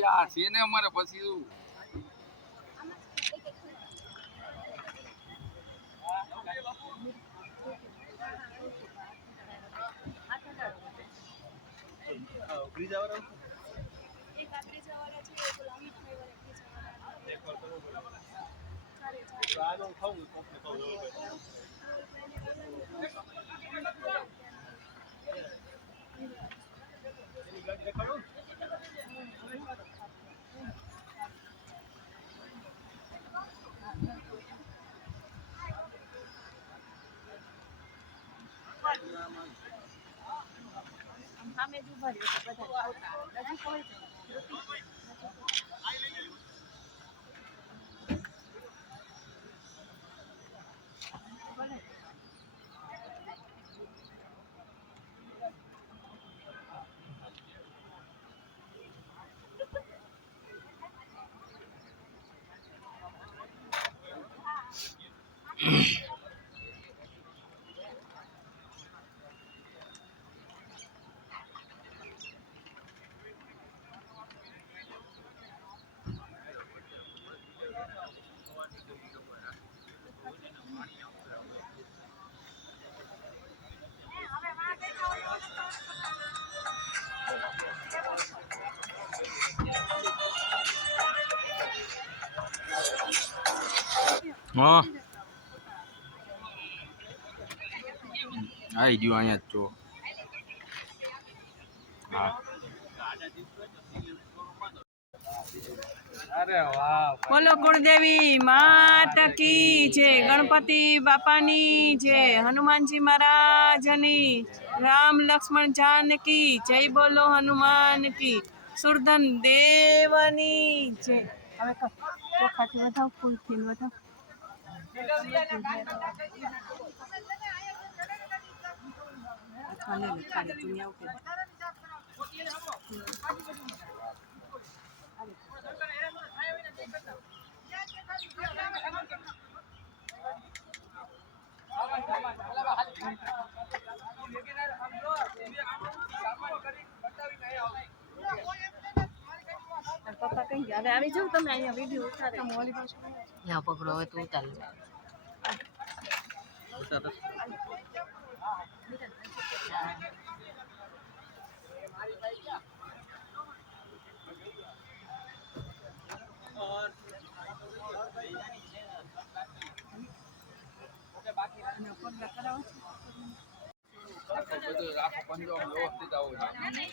યાર છે ને અમારે પછી હા આઈ ગયો અહીંયા તો હા અરે વાહ બોલો કુળદેવી માતા કી જય, ગણપતિ બાપાની જય, હનુમાનજી મહારાજની, રામ લક્ષ્મણ જાનકી જય, બોલો હનુમાન કી, સુરધન દેવની જય. હવે ચોખાથી વધાવ, ફૂલથી વધાવ. પપ્પા કઈ ગયા? હવે આવી જાવ તમે, અહીંયા વિડીયો ઉતારે. ના પકડો, હવે તો ઉતાર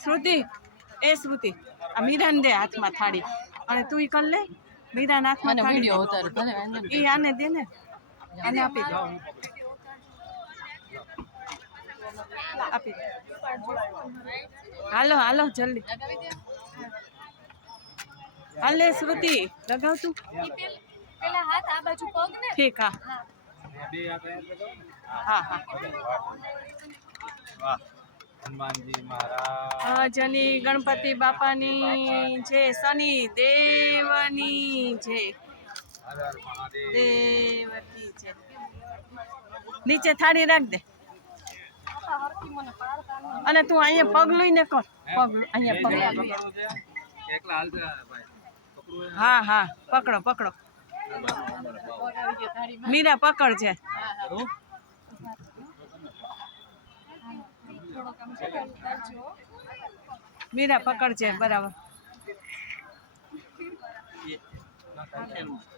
શ્રુતિ, એ શ્રુતિ, આ મીરાને દે હાથમાં થાળી, અને તું ઈ કર લે. મીરાના હાથમાં થાળી ઈ આને દે ને, આને આપી દે, આપી દે. હાલો હાલો જલ્દી હાલે શ્રુતિ, લગાવ તું. પેલા હાથ આ બાજુ પગ ને. ઠીક, હા હા હા. વાહ હનુમાનજી મહારાજ જની, ગણપતિ બાપાની જય, શનિ દેવની જય, હર હર મહાદેવ દેવકી જય. નીચે થાળી રાખ દે, અને તું અહીંયા પગ લઈને કર. પગ અહીંયા પગ લાગી. એકલા હાલશે ભાઈ પકડું હા હા, પકડો પકડો. મીરા પકડજે. મીરા પકડજે, બરાબર.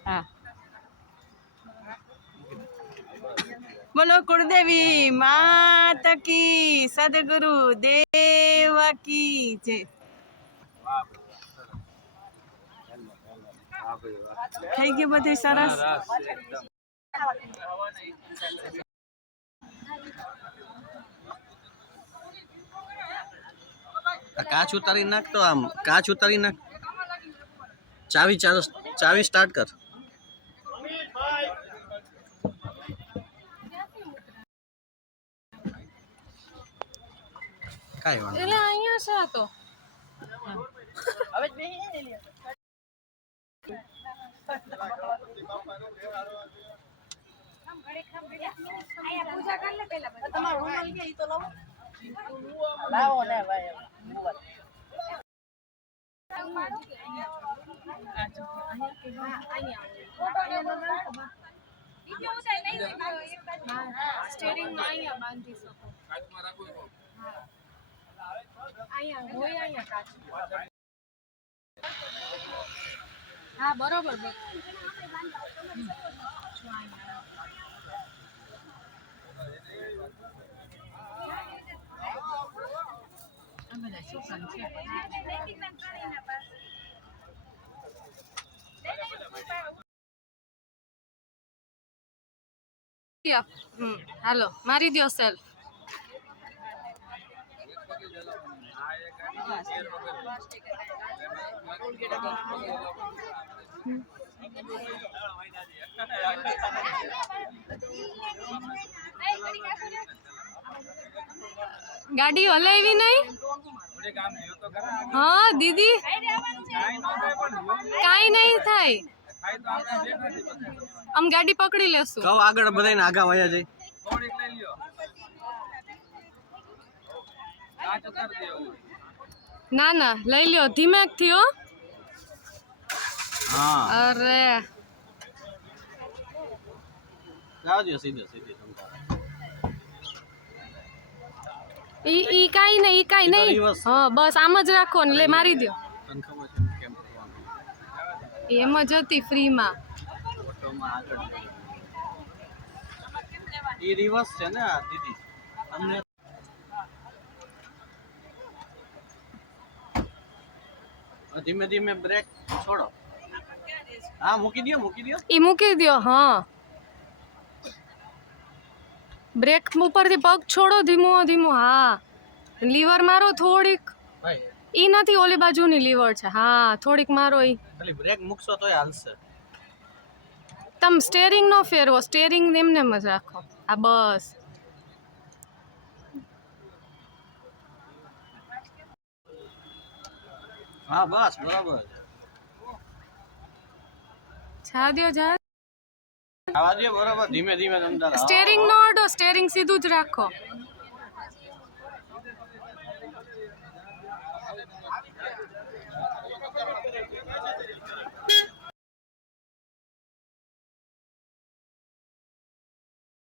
હા, બોલો કુળદેવી માતા કી, સદગુરુ દેવ કી જય. થઈ ગયું બધું સરસ. કાચ ઉતારી નાખ, તો આમ કાચ ઉતારી નાખ. ચાવી સ્ટાર્ટ કર. કાઈ વાંધો એટલે અહીંયા છે તો હવે બેહી લે. પૂજા કરી લે પેલા. તમારો રૂમાલ કે ઈ તો લાવો. લાવો ને ભાઈ. સ્ટેરિંગ અહીંયા બાંધી શકો. અહીંયા હોય અહીંયા કાચ. હા બરોબર. હાલો મારી દો સેલ્ફ. ગાડી હલાવી નહીં. હા દીદી કાઈ નહીં થાય. આમ ગાડી પકડી લેશું. કહો આગળ બધાને આગા વયા જાય. ના ના લઈ લ્યો ધીમે થી. હા અરે જાવ દો સીધો સીધી ઈ કાઈ નહીં. હા બસ આમ જ રાખો ને લે મારી દો. તને ખબર છે કેમ કરવાનું. એમ જ હતી ફ્રીમાં. ઓટોમાં આગળ ઈ રિવર્સ છે ને આ દીદી અમને ધીમે ધીમે બ્રેક છોડો. હા મૂકી દો ઈ મૂકી દો. હા બ્રેક ઉપરથી પગ છોડો ધીમો ધીમો. હા લીવર મારો થોડીક. ભાઈ ઈ નથી ઓલી બાજુની લીવર છે. હા થોડીક મારો ઈ. ખાલી બ્રેક મૂકશો તોય હાલશે. તમે સ્ટેરિંગ નો ફેરવો. સ્ટેરિંગ એમને જ રાખો. હા બસ. હા બસ બરાબર. જા દો જા. આવા દો બરાબર ધીમે ધીમે અંદર સ્ટેરિંગ નો અડો. સ્ટેરિંગ સીધું જ રાખો.